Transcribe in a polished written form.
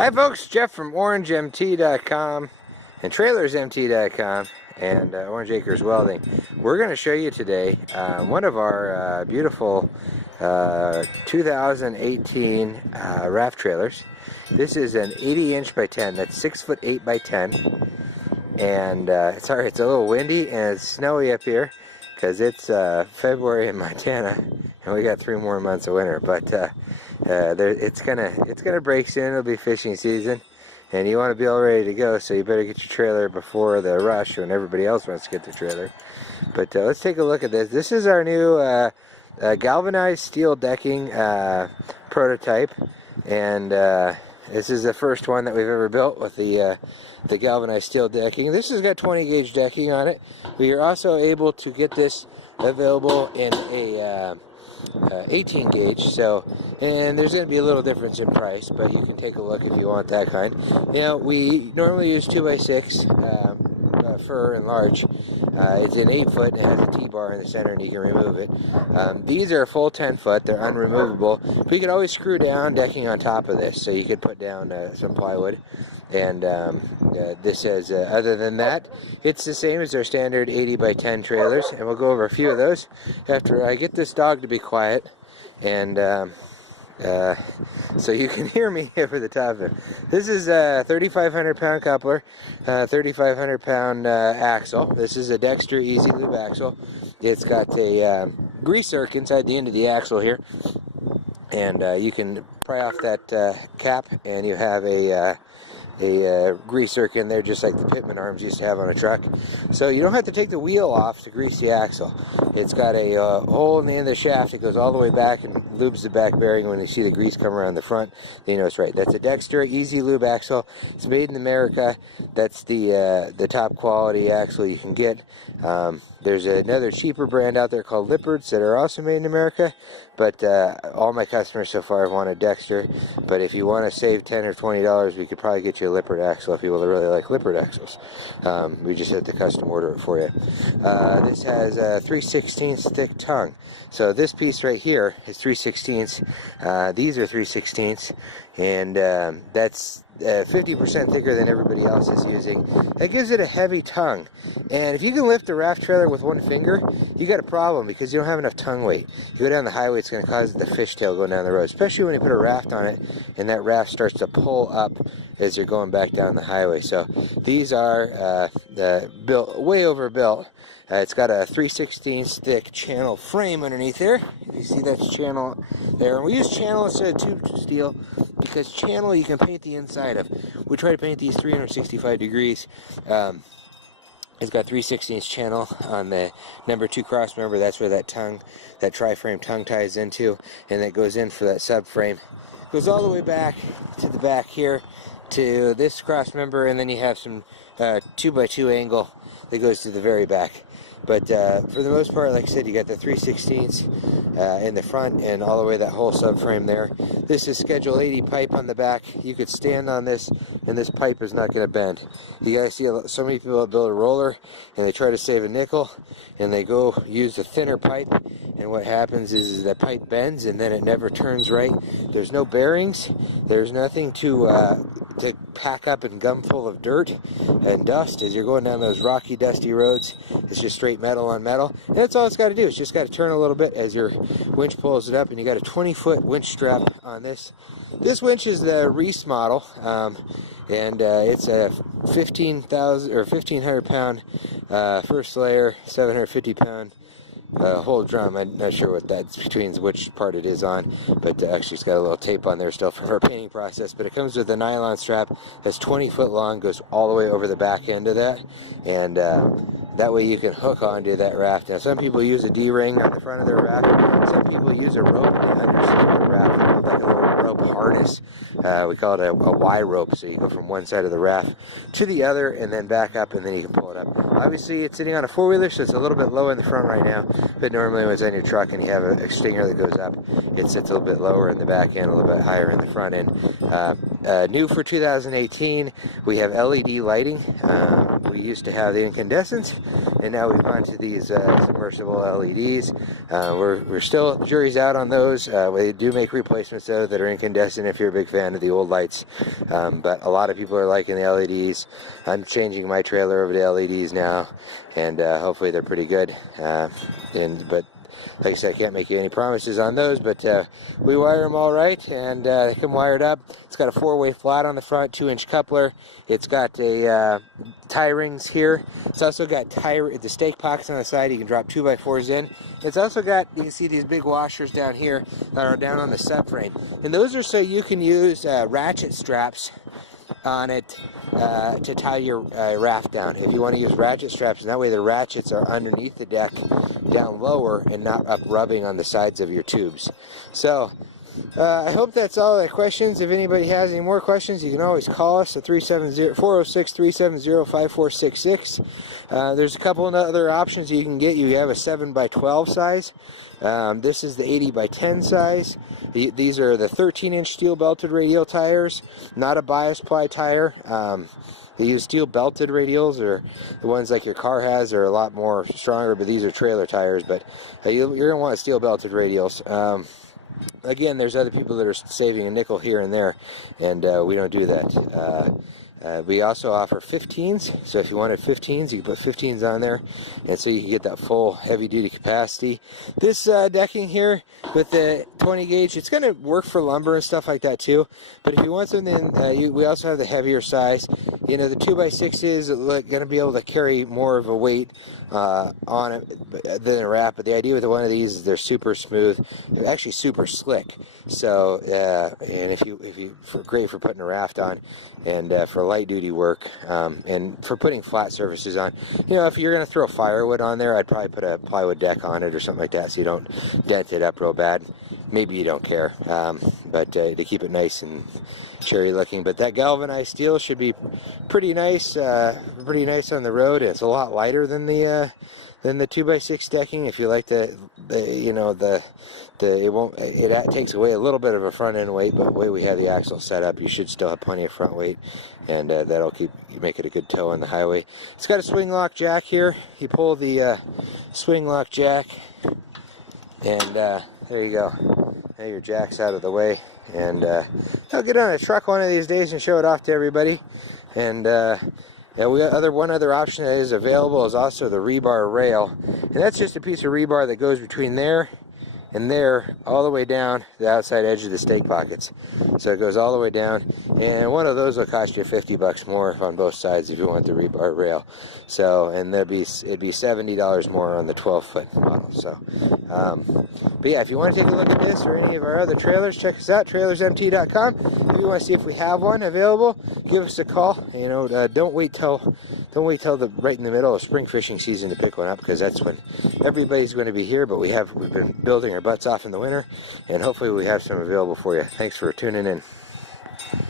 Hi folks, Jeff from OrangeMT.com and TrailersMT.com and Orange Acres Welding. We're going to show you today one of our beautiful 2018 raft trailers. This is an 80-inch by 10, that's 6 foot 8 by 10, and sorry, it's a little windy and it's snowy up here because it's February in Montana and we got 3 more months of winter, but it's gonna break soon. It'll be fishing season, and you want to be all ready to go. So you better get your trailer before the rush when everybody else wants to get their trailer. But let's take a look at this. This is our new galvanized steel decking prototype, and this is the first one that we've ever built with the galvanized steel decking. This has got 20 gauge decking on it. We are also able to get this available in a 18 gauge, and there's going to be a little difference in price, but you can take a look if you want that kind. You know, we normally use 2x6 fur and large. It's an 8 foot and it has a T-bar in the center and you can remove it. These are a full 10 foot, they're unremovable, but you can always screw down decking on top of this, so you could put down some plywood. And this has, other than that, it's the same as our standard 80 by 10 trailers, and we'll go over a few of those after I get this dog to be quiet, and so you can hear me over the top of it. This is a 3,500 pound coupler, 3,500 pound axle. This is a Dexter Easy Lube axle. It's got a grease zerk inside the end of the axle here, and you can pry off that cap and you have a grease zerk in there, just like the pitman arms used to have on a truck. So you don't have to take the wheel off to grease the axle. It's got a hole in the end of the shaft that goes all the way back and lubes the back bearing. When you see the grease come around the front, you know it's right. That's a Dexter Easy Lube axle. It's made in America. That's the top quality axle you can get. There's another cheaper brand out there called Lippert's that are also made in America, but all my customers so far have wanted Dexter. But if you want to save $10 or $20, we could probably get you a Lippert axle if you really like Lippert axles. We just had to custom order it for you. This has a 3/16 thick tongue. So this piece right here is 3/16. These are 3/16, and that's 50% thicker than everybody else is using. That gives it a heavy tongue, and if you can lift a raft trailer with one finger, you got a problem because you don't have enough tongue weight. You go down the highway, it's going to cause the fishtail going down the road, especially when you put a raft on it and that raft starts to pull up as you're going back down the highway. So these are built way overbuilt. It's got a 3/16 thick channel frame underneath there. You see that's channel there. And we use channel instead of tube steel because channel you can paint the inside of. We try to paint these 365 degrees. It's got 3/16 channel on the number 2 cross member. That's where that tongue, that tri-frame tongue ties into, and that goes in for that subframe. Goes all the way back to the back here to this cross member, and then you have some 2x2 angle that goes to the very back. But for the most part, like I said, you got the 3/16 in the front and all the way that whole subframe there. This is Schedule 80 pipe on the back. You could stand on this and this pipe is not going to bend. You guys see so many people build a roller and they try to save a nickel and they go use a thinner pipe, and what happens is that pipe bends and then it never turns right. There's no bearings. There's nothing to pack up and gum full of dirt and dust as you're going down those rocky, dusty roads. It's just straight metal on metal, and that's all it's got to do. It's just got to turn a little bit as your winch pulls it up, and you got a 20-foot winch strap on this. This winch is the Reese model, and it's a 15,000 or 1,500 pound first layer, 750 pound whole drum. I'm not sure what that's between, which part it is on, but actually it's got a little tape on there still from our painting process. But it comes with a nylon strap that's 20 foot long, goes all the way over the back end of that, and that way you can hook onto that raft. Now some people use a D-ring on the front of their raft. Some people use a rope on the underside of the raft, like a little rope harness. We call it a Y rope, so you go from one side of the raft to the other and then back up, and then you can pull it up. Obviously it's sitting on a 4-wheeler, so it's a little bit low in the front right now, but normally when it's on your truck and you have a stinger that goes up, it sits a little bit lower in the back end, a little bit higher in the front end. New for 2018, we have LED lighting. We used to have the incandescents, and now we've gone to these submersible LEDs. We're still, jury's out on those. We do make replacements though that are incandescent. incandescent if you're a big fan of the old lights, but a lot of people are liking the LEDs. I'm changing my trailer over to LEDs now, and hopefully they're pretty good. But like I said, I can't make you any promises on those, but we wire them all right, and they come wired up. It's got a 4-way flat on the front, 2-inch coupler. It's got a tie rings here. It's also got the stake pockets on the side. You can drop 2x4s in. It's also got, you can see these big washers down here that are down on the subframe, and those are so you can use ratchet straps on it to tie your raft down. If you want to use ratchet straps, and that way the ratchets are underneath the deck down lower and not up rubbing on the sides of your tubes. So I hope that's all the questions. If anybody has any more questions, you can always call us at 406-370-5466. There's a couple of other options you can get. You have a 7x12 size. This is the 80x10 size. These are the 13-inch steel belted radial tires, not a bias ply tire. They use steel belted radials, or the ones like your car has are a lot more stronger, but these are trailer tires. But you're going to want steel belted radials. Again, there's other people that are saving a nickel here and there, and we don't do that. We also offer 15s, so if you wanted 15s, you can put 15s on there, and so you can get that full heavy-duty capacity. This decking here with the 20 gauge, it's going to work for lumber and stuff like that too, but if you want something, we also have the heavier size. You know, the 2x6 is going to be able to carry more of a weight on it than a raft, but the idea with one of these is they're super smooth, they're actually super slick. So and if you great for putting a raft on, and for light duty work, and for putting flat surfaces on. You know, if you're going to throw firewood on there, I'd probably put a plywood deck on it or something like that, so you don't dent it up real bad. Maybe you don't care, but to keep it nice and cherry looking. But that galvanized steel should be pretty nice on the road. It's a lot lighter than the 2x6 decking. If you like it takes away a little bit of a front end weight, but the way we have the axle set up, you should still have plenty of front weight, and that'll make it a good tow on the highway. It's got a swing lock jack here. You pull the swing lock jack, and there you go. Now your jack's out of the way, and I'll get on a truck one of these days and show it off to everybody. And one other option that is available is also the rebar rail, and that's just a piece of rebar that goes between there and there, all the way down the outside edge of the stake pockets. So it goes all the way down, and one of those will cost you $50 more on both sides if you want the rebar rail. So, and it'd be $70 more on the 12-foot model. So, but yeah, if you want to take a look at this or any of our other trailers, check us out, trailersmt.com. If you want to see if we have one available, give us a call. You know, don't wait till right in the middle of spring fishing season to pick one up, because that's when everybody's going to be here. But we've been building our butts off in the winter, and hopefully we have some available for you. Thanks for tuning in.